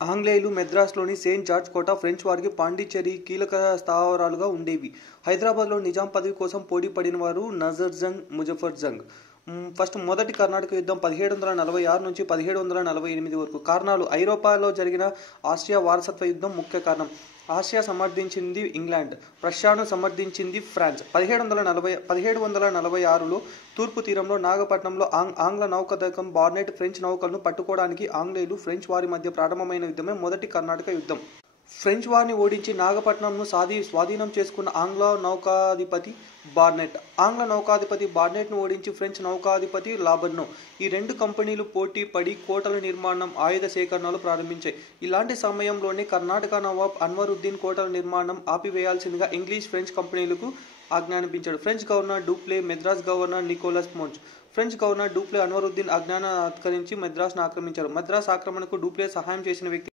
ఆంగ్లేయులు మెద్రాసులోని Saint George కోట French వారికి పాండిచ్చేరి కీలక స్థావరాలుగా ఉండేవి. హైదరాబాద్లో నిజాం పదవి కోసం పోటీ పడినవారు నజర్ జంగ్, ముజఫర్ జంగ్. మొదటి కర్ణాటక యుద్ధం 1746 నుంచి 1748 వరకు. కారణాలు: ఐరోపాలో జరిగిన ఆస్ట్రియా వారసత్వ యుద్ధం ముఖ్య కారణం. ఆసియా సమర్థించింది ఇంగ్లాండ్, ప్రష్యాను సమర్థించింది ఫ్రాన్స్. 1746లో తూర్పు తీరంలో నాగపట్నంలో ఆంగ్ల నౌకాదళం బార్నెట్ ఫ్రెంచ్ నౌకలను పట్టుకోవడానికి ఆంగ్లేయులు, ఫ్రెంచ్ వారి మధ్య ప్రారంభమైన యుద్ధమే మొదటి కర్ణాటక యుద్ధం. ఫ్రెంచ్ వారిని ఓడించి నాగపట్నంను స్వాధీనం చేసుకున్న ఆంగ్ల నౌకాధిపతి బార్నెట్ను ఓడించి ఫ్రెంచ్ నౌకాధిపతి లాబర్నో. ఈ రెండు కంపెనీలు పోటీ పడి కోటల నిర్మాణం, ఆయుధ సేకరణలు ప్రారంభించాయి. ఇలాంటి సమయంలోనే కర్ణాటక నవాబ్ అన్వరుద్దీన్ కోటల నిర్మాణం ఆపివేయాల్సిందిగా ఇంగ్లీష్, ఫ్రెంచ్ కంపెనీలకు ఆజ్ఞాపించాడు. French governor Dupleix, Madras governor Nicholas మోంజ్. ఫ్రెంచ్ గవర్నర్ డూప్లే అన్వరుద్దీన్ ఆజ్ఞను అధికరించి మెద్రాస్ను ఆక్రమించారు. మద్రాస్ ఆక్రమణకు డూప్లే సహాయం చేసిన వ్యక్తి